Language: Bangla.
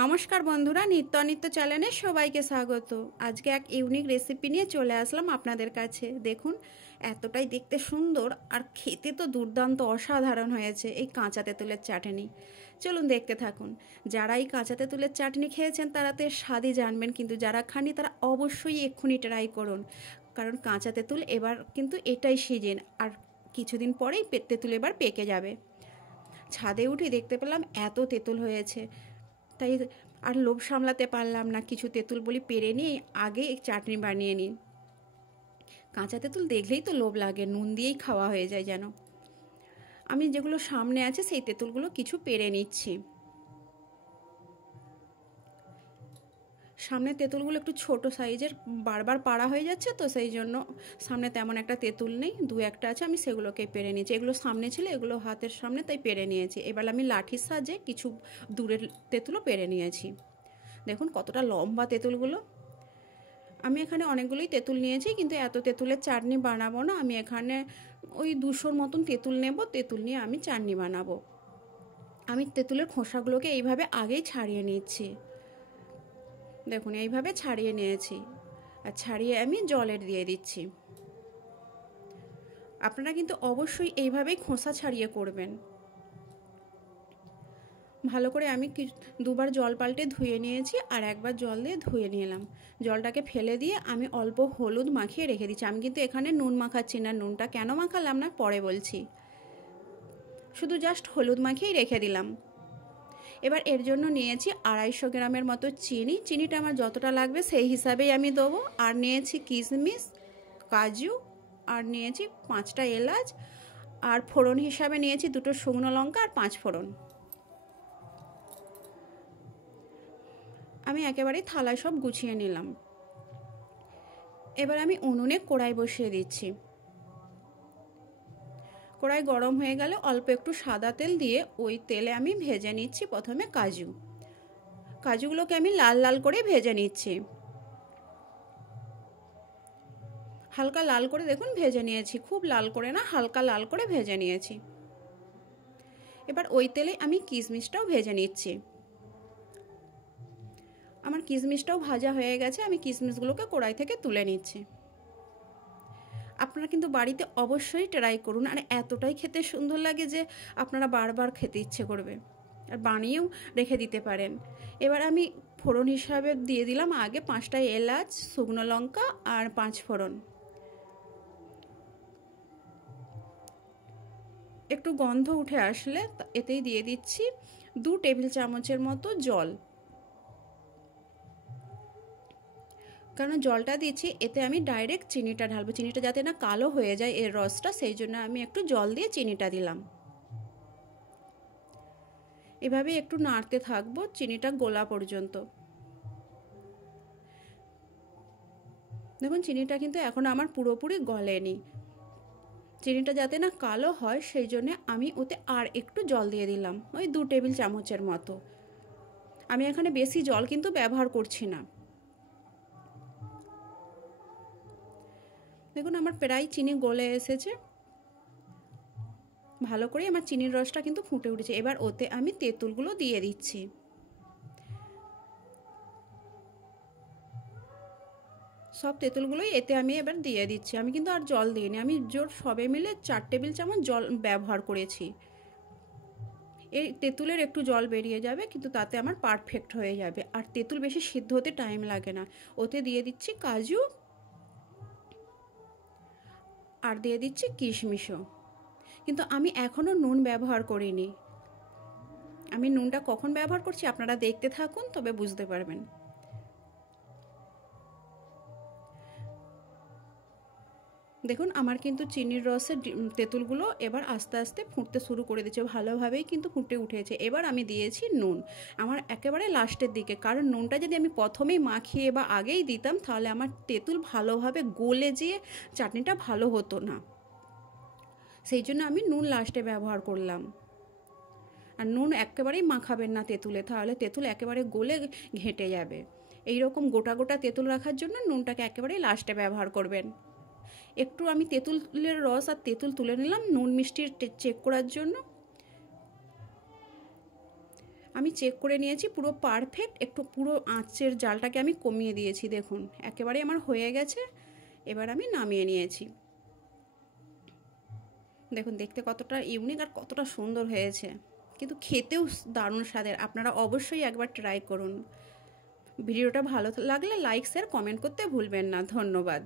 নমস্কার বন্ধুরা, নিত্য চ্যানেলে সবাইকে স্বাগত। আজকে এক ইউনিক রেসিপি নিয়ে চলে আসলাম আপনাদের কাছে। দেখুন, এতটাই দেখতে সুন্দর আর খেতে তো দুর্দান্ত অসাধারণ হয়েছে এই কাঁচা তেঁতুলের চাটনি। চলুন দেখতে থাকুন। যারা এই কাঁচা তেঁতুলের চাটনি খেয়েছেন তারা তো এর স্বাদই জানবেন, কিন্তু যারা খাননি তারা অবশ্যই এক্ষুনি ট্রাই করুন, কারণ কাঁচা তেঁতুল এবার কিন্তু এটাই সিজন, আর কিছুদিন পরেই তেঁতুল এবার পেকে যাবে। ছাদে উঠে দেখতে পেলাম এত তেঁতুল হয়েছে, তাই আর লোভ সামলাতে পারলাম না, কিছু তেঁতুল বলি পেরে নিয়ে আগে চাটনি বানিয়ে নিই। কাঁচা তেঁতুল দেখলেই তো লোভ লাগে, নুন দিয়েই খাওয়া হয়ে যায় যেন। আমি যেগুলো সামনে আছে সেই তেঁতুলগুলো কিছু পেরে নিচ্ছি। সামনে তেঁতুলগুলো একটু ছোট সাইজের, বারবার পাড়া হয়ে যাচ্ছে, তো সেই জন্য সামনে তেমন একটা তেঁতুল নেই, দু একটা আছে, আমি সেগুলোকে পেরে নিয়েছি। এগুলো সামনে ছিল, এগুলো হাতের সামনে, তাই পেরে নিয়েছি। এবার আমি লাঠির সাহায্যে কিছু দূরের তেঁতুলও পেরে নিয়েছি। দেখুন কতটা লম্বা তেঁতুলগুলো। আমি এখানে অনেকগুলোই তেঁতুল নিয়েছি, কিন্তু এত তেঁতুলের চাটনি বানাবো না। আমি এখানে ওই 200 মতন তেঁতুল নেব, তেঁতুল নিয়ে আমি চাটনি বানাবো। আমি তেঁতুলের খোসাগুলোকে এইভাবে আগেই ছাড়িয়ে নিচ্ছি। দেখুন এইভাবে ছাড়িয়ে নিয়েছি, আর ছাড়িয়ে আমি জলের দিয়ে দিচ্ছি। আপনারা কিন্তু অবশ্যই এইভাবেই খোসা ছাড়িয়ে করবেন। ভালো করে আমি দুবার জল পাল্টে ধুয়ে নিয়েছি, আর একবার জল দিয়ে ধুয়ে নিলাম। জলটাকে ফেলে দিয়ে আমি অল্প হলুদ মাখিয়ে রেখে দিচ্ছি। আমি কিন্তু এখানে নুন মাখাচ্ছি না, নুনটা কেন মাখালাম না পরে বলছি, শুধু জাস্ট হলুদ মাখিয়েই রেখে দিলাম। এবার এর জন্য নিয়েছি 250 গ্রামের মতো চিনি। চিনিটা আমার যতটা লাগবে সেই হিসাবেই আমি দেবো। আর নিয়েছি কিশমিশ, কাজু, আর নিয়েছি 5টা এলাচ, আর ফোড়ন হিসাবে নিয়েছি 2টো শুকনো লঙ্কা আর 5 ফোড়ন। আমি একেবারেই থালায় সব গুছিয়ে নিলাম। এবার আমি উনুনে কড়াই বসিয়ে দিচ্ছি। কড়াই গরম হয়ে গেলে অল্প একটু সাদা তেল দিয়ে ওই তেলে আমি ভেজে নিচ্ছি প্রথমে কাজুগুলোকে আমি লাল লাল করে ভেজে নিচ্ছি। হালকা লাল করে দেখুন ভেজে নিয়েছি, খুব লাল করে না, হালকা লাল করে ভেজে নিয়েছি। এবার ওই তেলে আমি কিশমিশটাও ভেজে নিচ্ছি। আমার কিশমিশটাও ভাজা হয়ে গেছে, আমি কিশমিশগুলোকে কড়াই থেকে তুলে নিচ্ছি। আপনারা কিন্তু বাড়িতে অবশ্যই ট্রাই করুন, আর এতটাই খেতে সুন্দর লাগে যে আপনারা বারবার খেতে ইচ্ছে করবে, আর বানিয়েও রেখে দিতে পারেন। এবার আমি ফোড়ন হিসাবে দিয়ে দিলাম আগে 5টা এলাচ, শুকনো লঙ্কা আর 5 ফোড়ন। একটু গন্ধ উঠে আসলে এতেই দিয়ে দিচ্ছি 2 টেবিল চামচের মতো জল। কারণ জলটা দিচ্ছি এতে আমি ডাইরেক্ট চিনিটা ঢালবো, চিনিটা যাতে না কালো হয়ে যায় এর রসটা, সেই জন্য আমি একটু জল দিয়ে চিনিটা দিলাম। এভাবে একটু নাড়তে থাকবো চিনিটা গোলা পর্যন্ত। দেখুন চিনিটা কিন্তু এখন আমার পুরোপুরি গলেনি। চিনিটা যাতে না কালো হয় সেই জন্য আমি ওতে আর একটু জল দিয়ে দিলাম, ওই 2 টেবিল চামচের মতো। আমি এখানে বেশি জল কিন্তু ব্যবহার করছি না। দেখুন আমার প্রায় চিনি গলে এসেছে, ভালো করে আমার চিনির রসটা কিন্তু ফুটে উঠেছে। এবার ওতে আমি তেঁতুলগুলো দিয়ে দিচ্ছি। সব তেঁতুলগুলোই এতে আমি এবার দিয়ে দিচ্ছি। আমি কিন্তু আর জল দিইনি, আমি জোর সবে মিলে 4 টেবিল চামচ জল ব্যবহার করেছি। এই তেঁতুলের একটু জল বেরিয়ে যাবে, কিন্তু তাতে আমার পারফেক্ট হয়ে যাবে, আর তেঁতুল বেশি সিদ্ধ হতে টাইম লাগে না। ওতে দিয়ে দিচ্ছি কাজু, আর দিয়ে দিচ্ছি কিশমিশও। কিন্তু আমি এখনও নুন ব্যবহার করিনি। আমি নুনটা কখন ব্যবহার করছি আপনারা দেখতে থাকুন, তবে বুঝতে পারবেন। দেখুন আমার কিন্তু চিনির রসের তেঁতুলগুলো এবার আস্তে আস্তে ফুটতে শুরু করে দিয়েছে, ভালোভাবেই কিন্তু ফুটে উঠেছে। এবার আমি দিয়েছি নুন আমার একেবারে লাস্টের দিকে, কারণ নুনটা যদি আমি প্রথমেই মাখিয়ে বা আগেই দিতাম তাহলে আমার তেঁতুল ভালোভাবে গলে যেয়ে চাটনিটা ভালো হতো না, সেই জন্য আমি নুন লাস্টে ব্যবহার করলাম। আর নুন একেবারেই মাখাবেন না তেঁতুলে, তাহলে তেঁতুল একেবারে গলে ঘেঁটে যাবে। এই রকম গোটা গোটা তেঁতুল রাখার জন্য নুনটাকে একেবারেই লাস্টে ব্যবহার করবেন। একটু আমি তেঁতুলের রস আর তেঁতুল তুলে নিলাম নুন মিষ্টির চেক করার জন্য। আমি চেক করে নিয়েছি পুরো পারফেক্ট, একটু পুরো আঁচের জালটাকে আমি কমিয়ে দিয়েছি। দেখুন একেবারে আমার হয়ে গেছে। এবার আমি নামিয়ে নিয়েছি। দেখুন দেখতে কতটা ইউনিক আর কতটা সুন্দর হয়েছে, কিন্তু খেতেও দারুণ স্বাদের। আপনারা অবশ্যই একবার ট্রাই করুন। ভিডিওটা ভালো লাগলে লাইক শেয়ার কমেন্ট করতে ভুলবেন না। ধন্যবাদ।